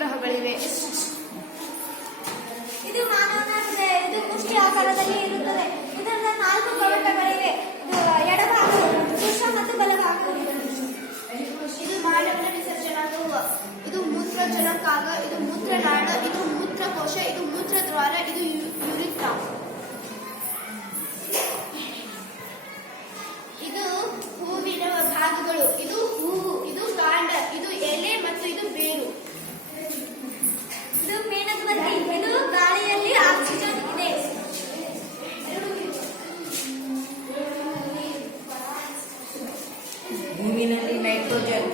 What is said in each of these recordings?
ಗ್ರಹಗಳಿವೆ. ಇದು ಮಾನವನ ಹೃದಯ. ಇದು ಮುಷ್ಟಿ ಆಕಾರದಲ್ಲಿ ಇರುತ್ತದೆ. ಇದರಿಂದ 4 ಕವಾಟಗಳಿವೆ. ಎಡಭಾಗ ಪುರುಷ ಮತ್ತು ಬಲಭಾಗ. ಇದು ಮಾನವನ ವಿಸರ್ಜನಾಂಗ. ಇದು ಮೂತ್ರಜನಕಾಂಗ. ಇದು ಮೂತ್ರನಾಳ. ಇದು ಮೂತ್ರಕೋಶ. ಇದು ಮೂತ್ರದ್ವಾರ. ಇದು ಯುರಿಥ್ರಾ. ಇದು ಹೂವಿನ ಭಾಗಗಳು. ಇದು ಹೂವು. ಇದು ಕಾಂಡ. ಇದು ಎಲೆ ಮತ್ತು ಇದು ಬೇರು. ಇದು ಮೇಣದಬತ್ತಿ. ಇದು ಗಾಳಿಯಲ್ಲಿ ಆಕ್ಸಿಜನ್ ಇದೆ. ಭೂಮಿನಲ್ಲಿ ನೈಟ್ರೋಜನ್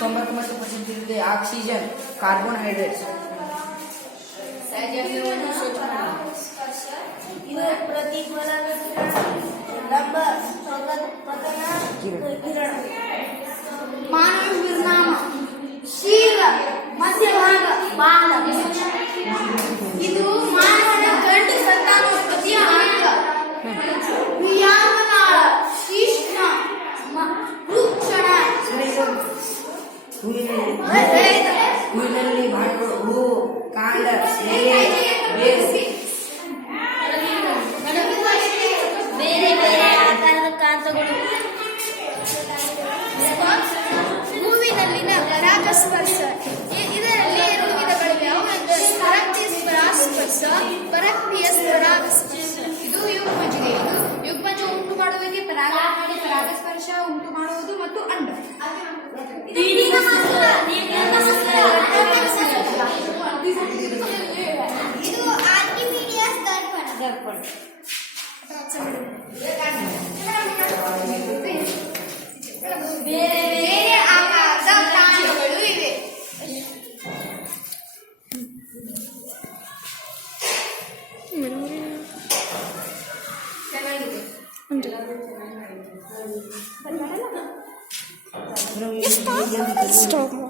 99% ಇರುತ್ತೆ. Oxygen, carbohydrates. ಇದು ಪ್ರತಿಫಲನ ಲಂಬ ಪತನ ಕಿರಣ. ಮಾನವ ನಿರ್ನಾಮ ಶೀಘ್ರ ಮಧ್ಯಭಾಗ ಬಾಲ. ಇದು ಮಾನವನ ಗಂಡು ಸಂತಾನೋತ್ಪತ್ತಿಯ ಅಂಗ. ವ್ಯಾಮನಾಳ ಶಿಶ್ನ ವೃಕ್ಷಣ. ಹೂವಿನಲ್ಲಿ ಭಾಗಗಳು ಹೂವು, ಕಾಂಡ, ಎಲೆ, ಬೇರು. ಬೇರೆ ಬೇರೆ ಆಕಾರದ ಕಾಂತಗಳು. ಹೂವಿನಲ್ಲಿನ ಪರಾಗಸ್ಪರ್ಶ. ಇದರಲ್ಲಿ 2 ವಿಧಗಳಿವೆ. ಅವುಗಳೆಂದರೆ ಪರಾಗಸ್ಪರ್ಶ, ಪರಕ್ರಿಯ ಪರಾಗಸ್ಪರ್ಶ. ಇದು ಯುಗ್ಮಜ. ಯುಗ್ಮಜ ಉಂಟು ಮಾಡುವುದಕ್ಕೆ ಪರಾಗಸ್ಪರ್ಶ ಉಂಟು ಮಾಡುವುದು ಮತ್ತು ಅಂಡ. ಇದು ಆರ್ಕಿಮಿಡಿಯಸ್ ದರ್ಪಣ. ಬೇರೆ ಬೇರೆ ಆಕಾರದ ಪ್ರಾಣಿಗಳು ಇವೆ. ಚೆನ್ನಾಗಿದೆ.